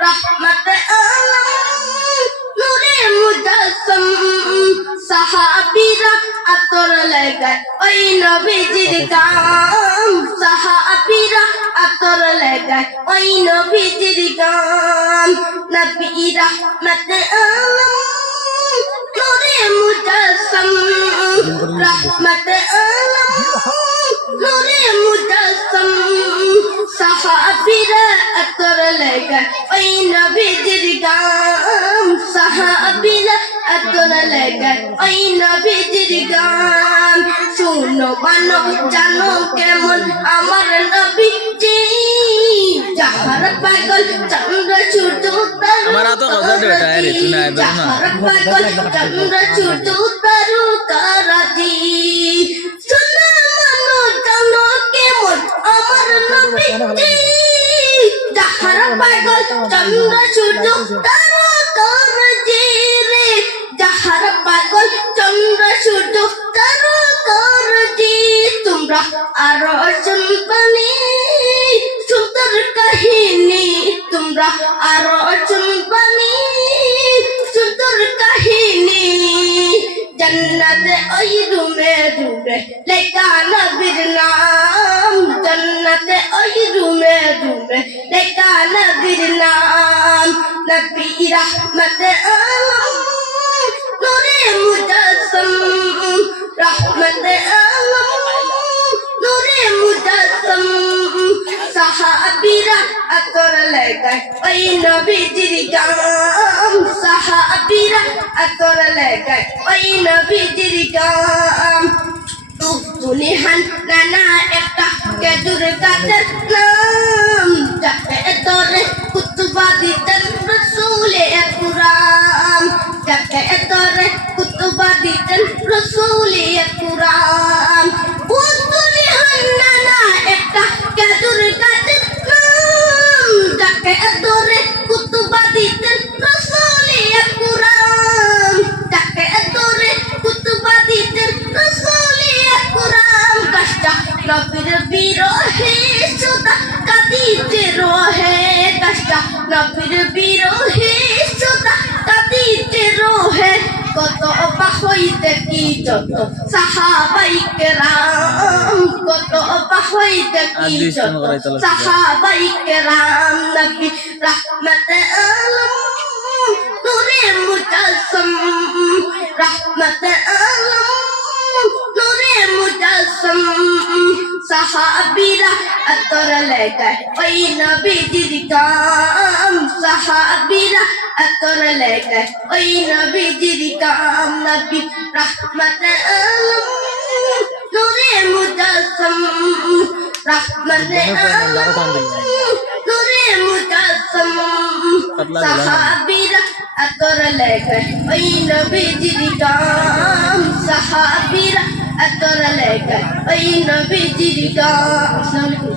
রহমত আলম নূরে মুজাসম সাহাবীরা আতর লাগায় ওই নবীজির গাম সাহাবীরা আতর লাগায় ওই নবীজির গাম নবী রহমত আলম নূরে মুজাসম রহমত আলম নূরে লাগায় ওই নবীজির গাম সাহাবীরা আতর ওই নবীজির গাম শুনো মানো জানো কেমন আমার নবীজি। যাহার পাগল চন্দ্র সূর্য তারু আমার এত কথা দে, এটা তুই না, এবার না। যাহার পাগল চন্দ্র সূর্য তারু পাগল চন্দ্র সূর্য তারু তারাজি রে যাহার পাগল চন্দ্র সূর্য তারু তারাজি তোমরা আরো শুনবানি সুন্দর কাহিনী তোমরা আরো শুনবানি সুন্দর কাহিনী জন্নতে ওই রুমে রুমে লেখা নবীর নাম জন্নতে ওই রুমে রুমে লেখা নবীর নাম নবী রহমত আলম নূরে মুজাসম রহমত আলম নূরে মুজাসম সাহাবীরা আতর লাগায় ওই নবীজির গাম সাহাবীরা আতর লাগায় ওই রসুলে কুরাম যাকে তোরে কুতুবা দিতেন রসুলে কুরাম কষ্ট নবীর বিরহে সুদা কাঁদিতে রহে কত বাহইতে কি যত সাহাবাই কেরাম। কত বাহইতে কি আদিস যত? সাহাবাই কেরাম। নবী রহমত আলম নূরে মুজাসম। রহমত আলম নূরে মুজাসম। সাহাবীরা আতর লাগায় ওই নবীজির গাম। সাহাবীরা আতর লাগায় ওই নবীজির গাম। নবী রহমত আলম নূরে মুজাসম। রহমত আলম নূরে মুজাসম। সাহাবীরা আতর লাগায় ওই নবীজির গাম। সাহাবীরা আতর লাগায় ওই নবীজির গাম